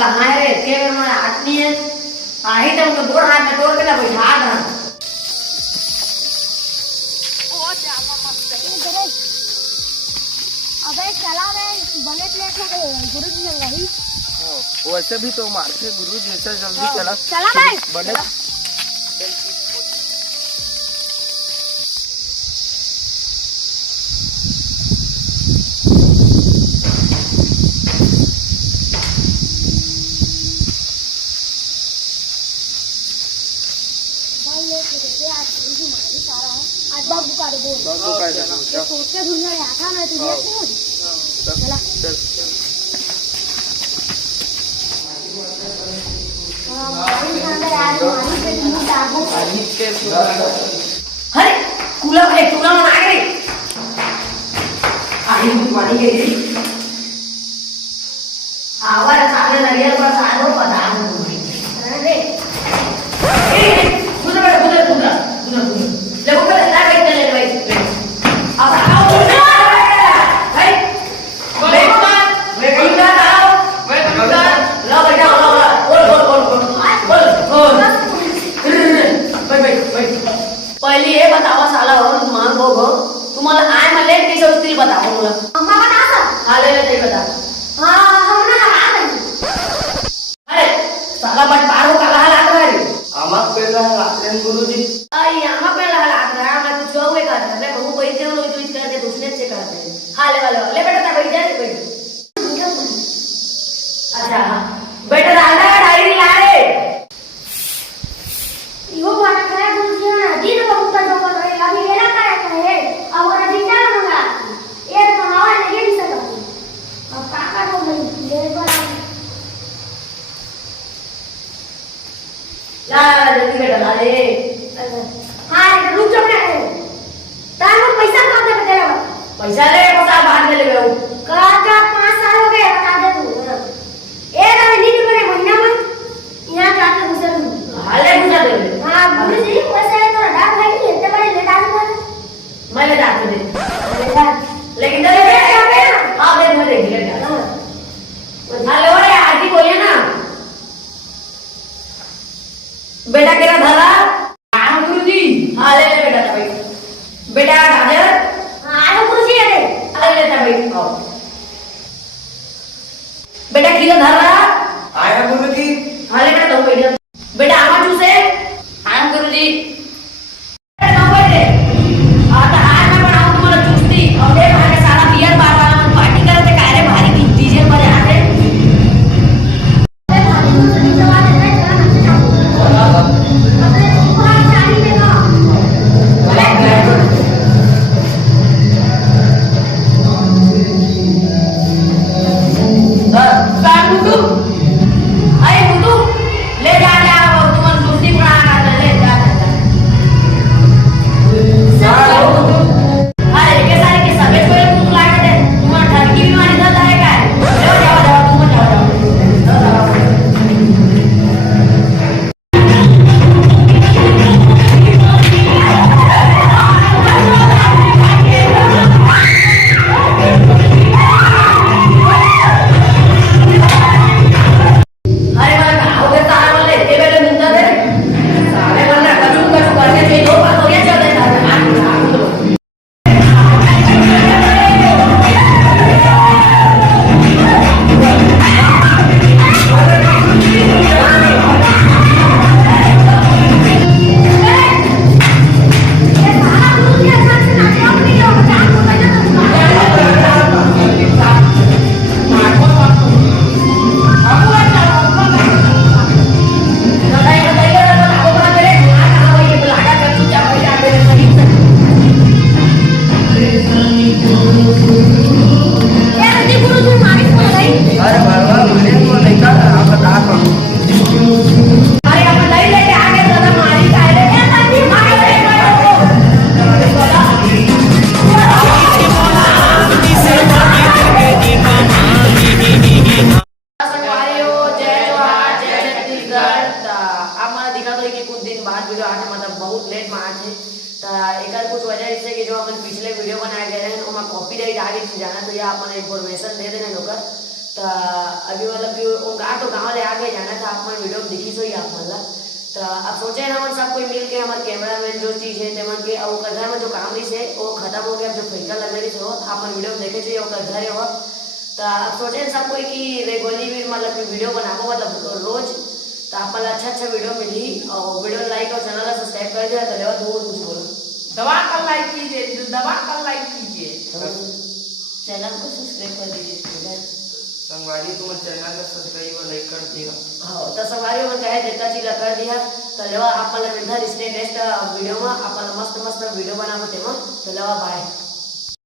कहाँ है रे के में आदमी है आही तो उनके गोड़ हाथ में तोड़ के ना बैठा रहा अबे चला रे बने प्लेट में गुरुजी लग रही वैसे भी तो मारते गुरुजी ऐसा जल्दी चला चला भाई बने आज बाबू का बोल बाबू का है तो उसके ढूंढने आता ना तुझे नहीं होगी चला चल अरे कूला भाई कूला में आ गई आई पानी के दी आवाज साले नरियल पर सालो पता अरे कुदर ले वो कर ला बैठ ले भाई अब आओ भाई बैठ आओ ला बैठा बोल पहले ये बताओ साला और मान गो तुम्हाला आय मला लेट कैसे होती बताओ मला अम्मा बता सब हां ले ते बता हां हम ना आ गए अरे साला बट पार हो काला हालात रे आमा पेला रात्रेन गुरुजी आई आमा पेला हालात रे आमा तू जो वे कर रे बहु बैठे हो तू इतना के दूसरे से कर दे हाले वाले ले बेटा ता बैठ जा बैठ अच्छा बेटा दादा डायरी ला रे यो वाला करे गुरुजी ना दिन बहुत तो को रहे अभी लेना करे है और अभी क्या मंगा एक तो हवा लगे नहीं सकता अब काका को ले बड़ा ला जल्दी बेटा ला रे हां रुक जा मैं तार पैसा कहां से तेरा पैसा ले पैसा बाद में ले गयो काका 5 साल हो गए बता दे तू एक नींद करे महीना में यहां जाके घुसे तू हाले बुझा दे हां गुरुजी वैसे तो डाक है कि इतने बड़े ले डाल कर मैं ले जाते दे लेकिन दे हां दे मैं देख ले हाले वाले आजी बोलिए ना बेटा केरा धरा हां गुरुजी हां ले ले बेटा भाई बेटा गाजर हां गुरुजी अरे ले लेता भाई आओ बेटा खीरा धरा आया गुरुजी हां ले बेटा दो बेटा बेटा आमा चूसे हां गुरुजी दो बेटे आता आज मैं बनाऊं तुम्हारा चूसती और दे भागे सारा बियर बार वाला मन पार्टी करते कारे भारी की डीजे पर आते पिछले वीडियो बनाए गए हैं उनमें कॉपीराइट आगे जाना तो ये आप इन्फॉर्मेशन दे देना लोग तो अभी मतलब कि उनका तो गाँव ले आगे जाना था, आप मन वीडियो में दिखी सो ही आप मतलब। तो अब सोचे हम सब कोई मिल के हमारे कैमरा मैन जो चीज़ है तेमन के और घर में जो काम रही से वो खत्म हो गया, जो फैसला लग रही से वो आप वीडियो में देखे चाहिए वो घर है वो। तो अब सोचे सब कोई कि रेगुलरली भी मतलब कि वीडियो बनाबो मतलब रोज, तो आप मतलब अच्छा वीडियो मिली और वीडियो लाइक और चैनल सब्सक्राइब कर दिया। तो लेवा तू कुछ बोलो। दबा कर लाइक कीजिए, दबा कर लाइक कीजिए, चैनल को सब्सक्राइब कर दीजिए। संगवारी तुम चैनल को सब्सक्राइब और लाइक कर दिया। हाँ तो संगवारी में कहे जितना चीज कर दिया। तो लेवा आप मतलब इधर इसने नेक्स्ट वीडियो में आप मस्त मस्त वीडियो बनाबो तेमा। तो लेवा बाय।